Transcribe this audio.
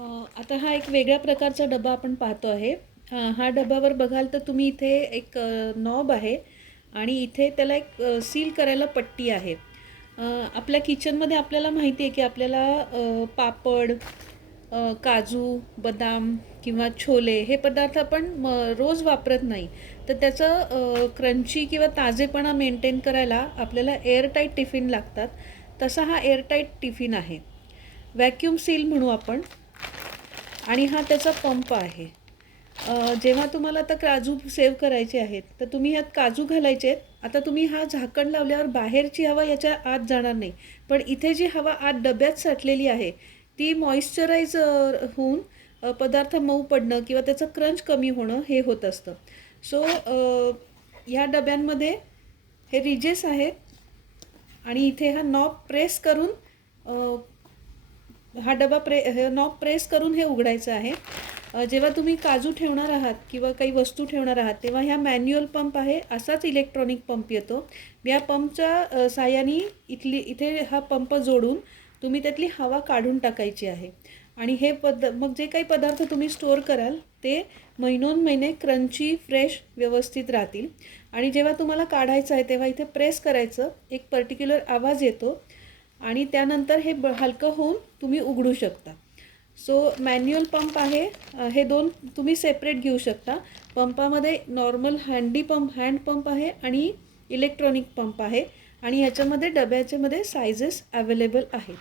आता हा एक वेगळ्या प्रकारचा डबा आपण पाहतो आहे. हा डब्यावर बघाल तर तुम्ही इथे एक नॉब आहे आणि इथे त्याला एक सील करायला पट्टी आहे. आपल्या किचनमध्ये आपल्याला माहिती आहे की आपल्याला पापड, काजू, बदाम किंवा छोले हे पदार्थ आपण रोज वापरत नाही. तर त्याचं क्रंची किंवा ताजेपणा मेंटेन करायला आपल्याला एअरटाईट टिफिन लागतात. तसा हा एअरटाईट टिफिन आहे. व्हॅक्यूम सील म्हणू आपण. आणि हा त्याचा पंप आहे. जेव्हा तुम्हाला आता काजू सेव्ह करायचे आहेत तर तुम्ही ह्यात काजू घालायचे आहेत. आता तुम्ही हा झाकण लावल्यावर बाहेरची हवा याच्या आत जाणार नाही, पण इथे जी हवा आत डब्यात साठलेली आहे ती मॉइश्चराईज होऊन पदार्थ मऊ पडणं किंवा त्याचं क्रंच कमी होणं हे होत असतं. सो ह्या डब्यांमध्ये हे रिजेस आहेत आणि इथे हा नॉब प्रेस करून हा डबा नॉब प्रेस करून हे उघडायचं आहे. जेव्हा तुम्ही काजू ठेवणार आहात किंवा काही वस्तू ठेवणार आहात तेव्हा ह्या मॅन्युअल पंप आहे, असाच इलेक्ट्रॉनिक पंप येतो. या पंपच्या साहाय्याने इथे हा पंप जोडून तुम्ही त्यातली हवा काढून टाकायची आहे आणि हे मग जे काही पदार्थ तुम्ही स्टोअर कराल ते महिनोन-महिने क्रंची, फ्रेश, व्यवस्थित राहतील. आणि जेव्हा तुम्हाला काढायचं आहे तेव्हा इथे प्रेस करायचं, एक पर्टिक्युलर आवाज येतो आणि त्यानंतर हे हलकं होऊन तुम्ही उघडू शकता. सो मॅन्युअल पंप आहे. हे दोन तुम्ही सेपरेट घेऊ शकता. पंपामध्ये नॉर्मल हँड पंप आहे आणि इलेक्ट्रॉनिक पंप आहे आणि ह्याच्यामध्ये डब्याच्यामध्ये सायझेस अवेलेबल आहेत.